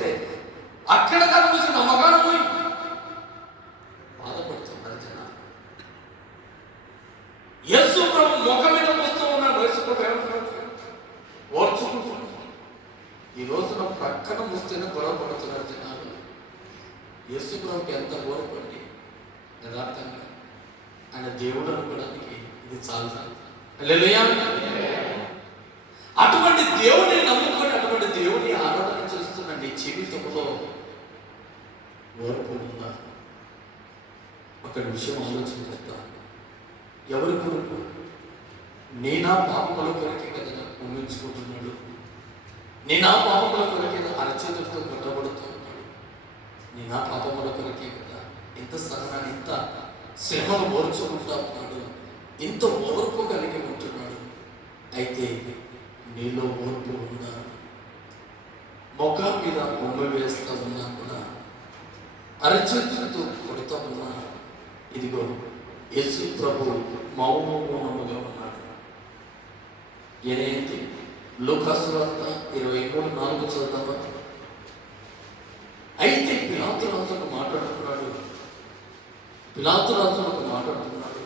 వస్తే అక్కడ కనిపిస్తున్న మగాను పోయి బాధపడుతున్నారు జనాలు. యేసు ప్రభు ముఖం మీద వస్తూ ఉన్నాడు. యేసు ప్రభు ఓర్చుకుంటున్నాడు. ఈ రోజున ప్రక్కన వస్తేనే గొడవ పడుతున్నారు జనాలు. యేసు ప్రభుకి ఎంత ఓర్పండి. యథార్థంగా ఆయన దేవుడు అనుకోవడానికి ఇది చాలా. హల్లెలూయా. అటువంటి దేవుడిని నమ్ముకొని అటువంటి దేవుడిని ఆరాధన చేస్తున్న నీ జీవితంలో ఓర్పు ఉందా? ఒక విషయం ఆలోచన చేద్దాం. ఎవరి కొరకు? నేనా పాపముల కొరకే కదా ఊహించుకుంటున్నాడు. నేనా పాపముల కొరకే అరచేతులతో కొట్టబడుతూ ఉన్నాడు. నేనా పాపముల కొరకే కదా ఇంత సహనాన్ని, ఇంత శ్రమను ఓర్చుకుంటా ఉన్నాడు, ఇంత ఓర్పు కలిగి ఉంటున్నాడు. అయితే నీలో ఓర్పు ఉందా? మొఖం మీద బొమ్మ వేస్తా ఉన్నా కూడా, అరచేతులతో కొడుతూ ఉన్నా, ఇదిగో యేసు ప్రభు మౌనముగా ఉన్నాడు. ఏదైతే లూకాసు వార్త 23:4 చదువుతామా? అయితే పిలాతు రాజుకు మాట్లాడుతున్నాడు. పిలాతు రాజుకు మాట్లాడుతున్నాడు.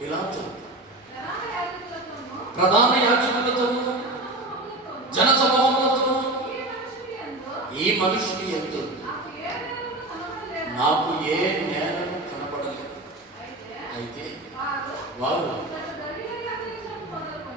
పిలాతు ప్రధాన యాజకులతోనూ జనసమూహములతోనూ ఈ మనుషుని యందు నాకు ఏ నేరము కనపడలేదు. అయితే వారు